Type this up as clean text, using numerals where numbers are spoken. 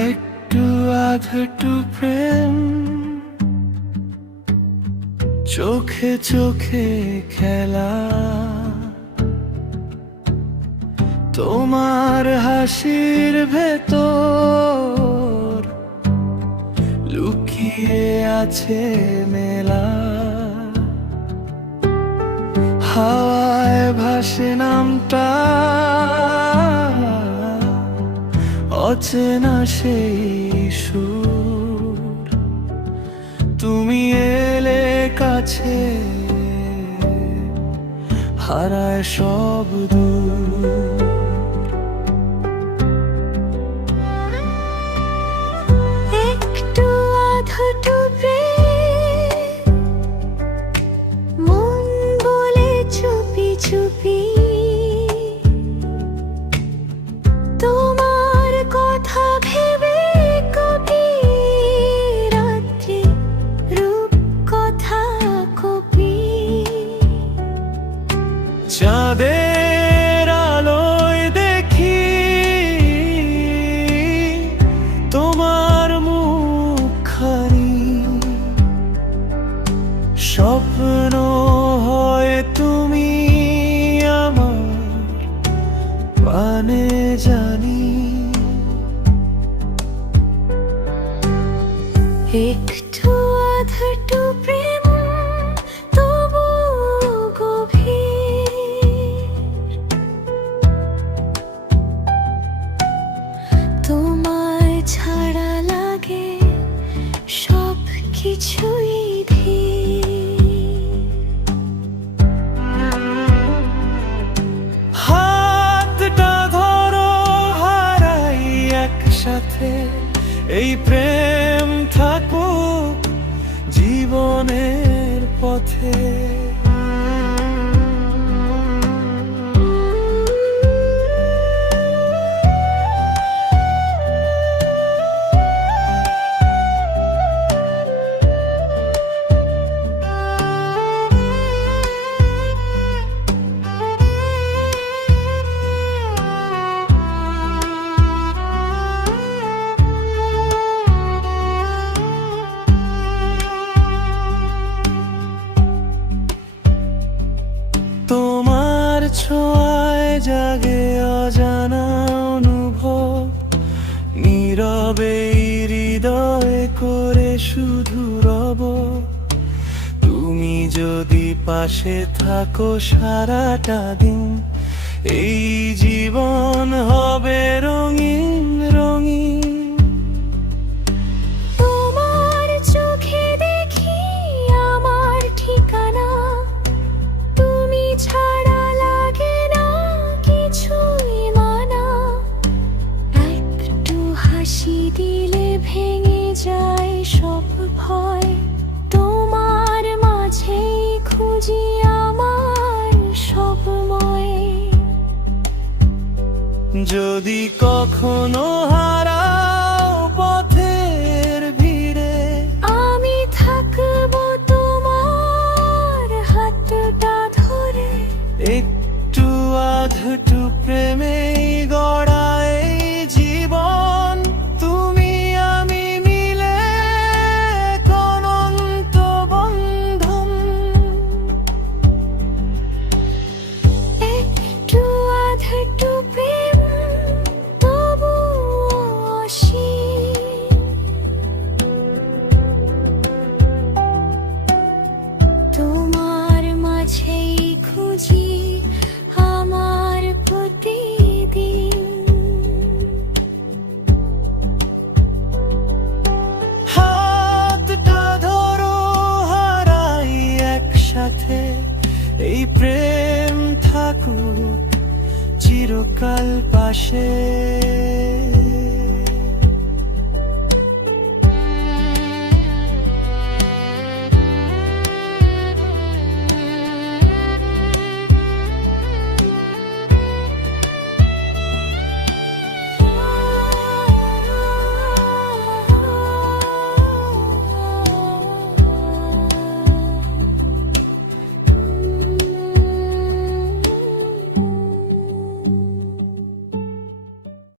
একটু আধটু প্রেম, চোখে চোখে খেলা, তোমার হাসির ভেতর লুকিয়ে আছে মেলা। হাওয়ায় ভাসে নামটা, অচেনা সেই সুর। তুমি এলে কাছে, হারায় সব দূর। একটু আধটু প্রেম, মন বলে চুপি চুপি তোমার কথা ভেবে কবি রাত্রি রূপ কথা কপি। চাঁদের আলোয় দেখি তোমার মুখখানি, স্বপ্ন হয় তুমি আমার প্রাণে জানি। একটু আধটু প্রেম তবু গভীর, তোমায় ছাড়া লাগে সব কিছুই ধীর। হাতটা ধরো, হারাই একসাথে, এই প্রেম থাকুক জীবনের পথে। তোমার ছোঁয়ায় জাগে অজানা অনুভব, নীরবে হৃদয় করে শুধু রব। তুমি যদি পাশে থাকো সারাটা দিন, এই জীবন হবে রঙিন রঙিন। তোমার চোখে দেখি আমার ঠিকানা, তুমি ছাড়া লাগে না কিছুই মানা। একটু হাসি দিলে ভেঙে যায় সব ভয়, তোমার মাঝেই খুঁজি আমার স্বপ্নময়। যদি কখনো হারাও পথের ভিড়ে, আমি থাকবো তোমার হাতটা ধরে। একটু আধটু প্রেমে গড়া এই জীবন, তুমি আমি মিলে অনন্ত বন্ধন। একটু আধটু প্রেম তবু অসীম, তোমার মাঝেই খুঁজি আমার প্রতিদিন। হাতটা ধরো, হারাই একসাথে, এই প্রেম থাকুক চিরকাল পাশে।